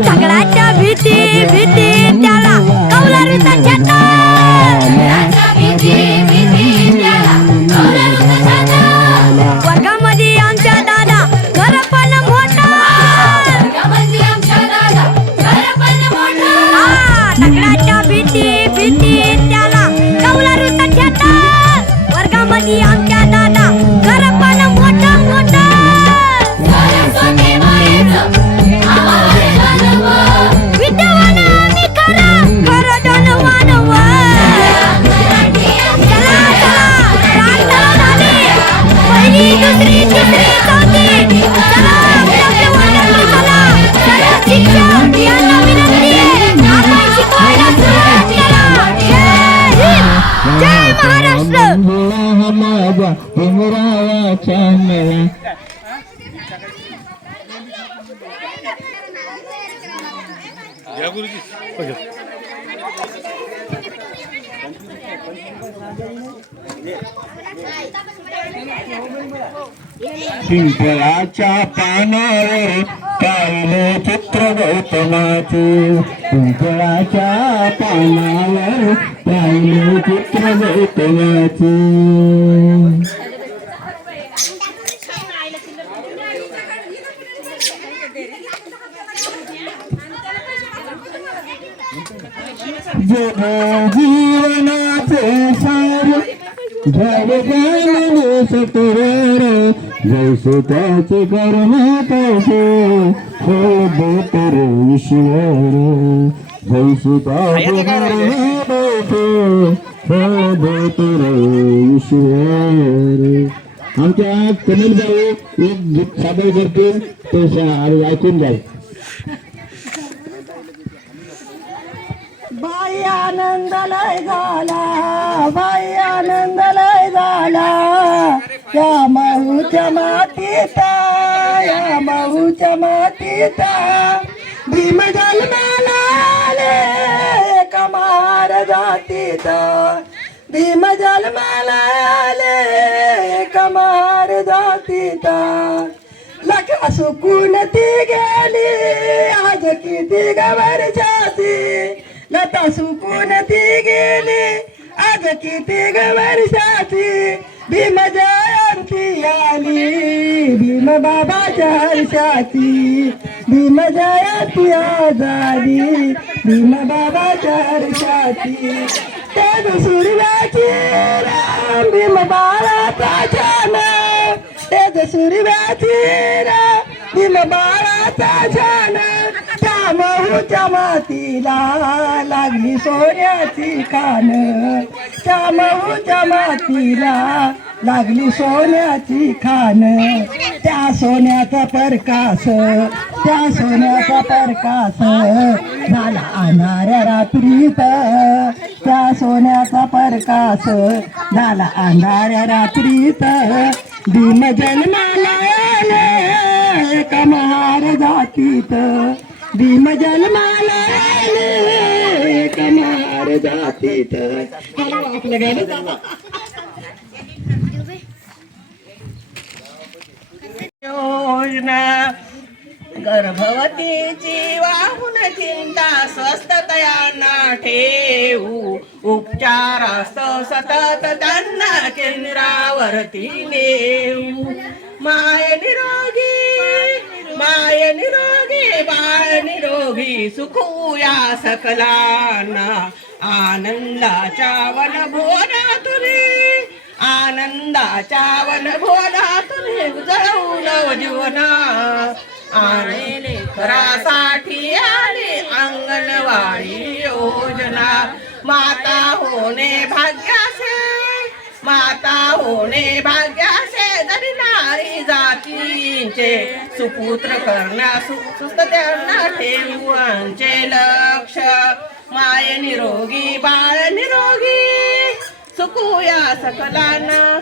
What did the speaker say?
झगडाच्या भीती भीती त्याला कौलारूचा छंद वर्गामध्ये आमच्या दादा घर पण मोठा झगडाच्या भीती भीती त्याला कौलारूचा छंद वर्गामध्ये आमच्या दादा घर पण मोठा मोठा विद्यावान आम्ही खरं खरं धनवान चला चला प्रार्थना झाली पहिली दुसरी तिसरी चौथी चला आपल्या वर्गाला चला सर्व शिक्षक यांना विनंती आहे आपण शिकवायला सुरुवात करा जय हिंद जय महाराष्ट्र या गुरुजी पिंपळाच्या पानावर पाहिले चित्र गौतमाचे पिंपळाच्या पानावर पाहिले चित्र गौतमाचे जग जीवनाचे सार झाले गाणे सतुरार जैसे त्याचे कर्म तसे फळ देतर ईश्वर जैसे त्याचे कर्म तसे फळ देतर ईश्वर आमच्या कमल भाऊ एक गीत सादर करतील ते ऐकून जाईल बाई आनंद लय झाला बाई आनंद लय झाला या महूच्या मातीता या महूच्या मातीता भीम जन्माला आले एका महार जातीता भीम जन्माला आले एका महार जातीता लखा सुकून ती गेली आज किती वर्षाची लता सुकून ती गेली आज किती वर्षाची भीम जयंती आली भीम बाबाच्या हर्षाची भीम जयंती आज आली भीम बाबाच्या हर्षाची तेज सूर्याची राम भीम बाळाचा छान तेज सूर्याची राम भीम बाळाचा छान महूच्या मातीला लागली सोन्याची खान त्या महूच्या मातीला लागली सोन्याची खान त्या सोन्याचा प्रकाश झाला अंधाऱ्या रात्रीत त्या सोन्याचा प्रकाश झाला अंधाऱ्या रात्रीत भीम जन्माला आले एका महार जातीत भीम जन्माला आले एका महार जातीत आपलं गाणं झालं योजना गर्भवतीची वाहून चिंता स्वस्ततयांना ठेवू उपचारास्तव सतत त्यांना केंद्रावरती नेऊ माय निरोगी बाळ निरोगी सुखूया सकलांना आनंदाच्या वनभोनातून उजळवू नवजीवना आले खरासाठी आले अंगणवाडी योजना माता होणे भाग्यासे जरी नारी जातींचे सुपुत्र करण्यास सुस्त त्यांना ठेवूचे लक्ष माय निरोगी बाळ निरोगी सुखूया सकलांना